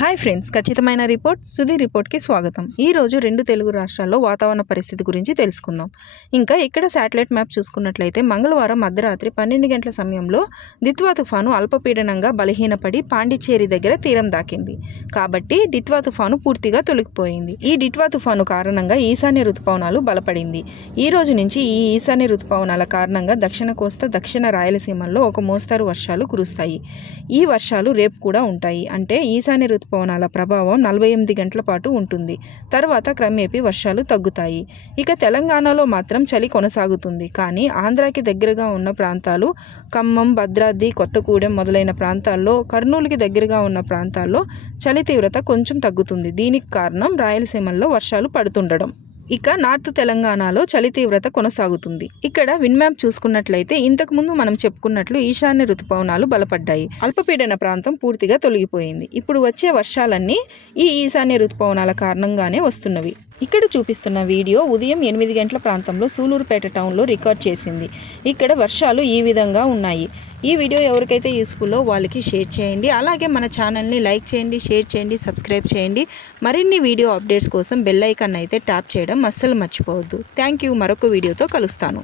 Hi friends ఖచ్చితమైన report Sudheer రిపోర్ట్కి స్వాగతం. ఈ రోజు రెండు తెలుగు రాష్ట్రాల్లో వాతావరణ పరిస్థితి గురించి తెలుసుకుందాం. ఇంకా ఇక్కడ శాటిలైట్ మ్యాప్ చూసుకున్నట్లయితే మంగళవారం మధ్యరాత్రి పన్నెండు గంటల సమయంలో దిత్వా తుఫాను అల్పపీడనంగా బలహీనపడి పాండిచ్చేరి దగ్గర తీరం దాకింది. కాబట్టి డిట్వా తుఫాను పూర్తిగా తొలగిపోయింది. ఈ డిట్వా తుఫాను కారణంగా ఈశాన్య రుతుపవనాలు బలపడింది. ఈ రోజు నుంచి ఈ ఈశాన్య రుతుపవనాల కారణంగా దక్షిణ కోస్తా దక్షిణ రాయలసీమల్లో ఒక మోస్తారు వర్షాలు కురుస్తాయి. ఈ వర్షాలు రేపు కూడా ఉంటాయి. అంటే ఈశాన్య ఋతుపవనాల ప్రభావం నలభై ఎనిమిది గంటల పాటు ఉంటుంది. తర్వాత క్రమేపీ వర్షాలు తగ్గుతాయి. ఇక తెలంగాణలో మాత్రం చలి కొనసాగుతుంది. కానీ ఆంధ్రాకి దగ్గరగా ఉన్న ప్రాంతాలు ఖమ్మం భద్రాద్రి కొత్తగూడెం మొదలైన ప్రాంతాల్లో కర్నూలుకి దగ్గరగా ఉన్న ప్రాంతాల్లో చలి తీవ్రత కొంచెం తగ్గుతుంది. దీనికి కారణం రాయలసీమల్లో వర్షాలు పడుతుండడం. ఇక నార్త్ తెలంగాణలో చలి తీవ్రత కొనసాగుతుంది. ఇక్కడ విన్ మ్యాప్ చూసుకున్నట్లయితే ఇంతకు ముందు మనం చెప్పుకున్నట్లు ఈశాన్య ఋతుపవనాలు బలపడ్డాయి. అల్పపీడన ప్రాంతం పూర్తిగా తొలగిపోయింది. ఇప్పుడు వచ్చే వర్షాలన్నీ ఈ ఈశాన్య ఋతుపవనాల కారణంగానే వస్తున్నవి. ఇక్కడ చూపిస్తున్న వీడియో ఉదయం ఎనిమిది గంటల ప్రాంతంలో సూలూరుపేట టౌన్లో రికార్డ్ చేసింది. ఇక్కడ వర్షాలు ఈ విధంగా ఉన్నాయి. ఈ వీడియో ఎవరికైతే యూస్ఫుల్లో వాళ్ళకి షేర్ చేయండి. అలాగే మన ఛానల్ని లైక్ చేయండి షేర్ చేయండి సబ్స్క్రైబ్ చేయండి. మరిన్ని వీడియో అప్డేట్స్ కోసం బెల్ ఐకాన్ అయితే ట్యాప్ చేయడం అస్సలు మర్చిపోవద్దు. Thank you. మరొక వీడియోతో కలుస్తాను.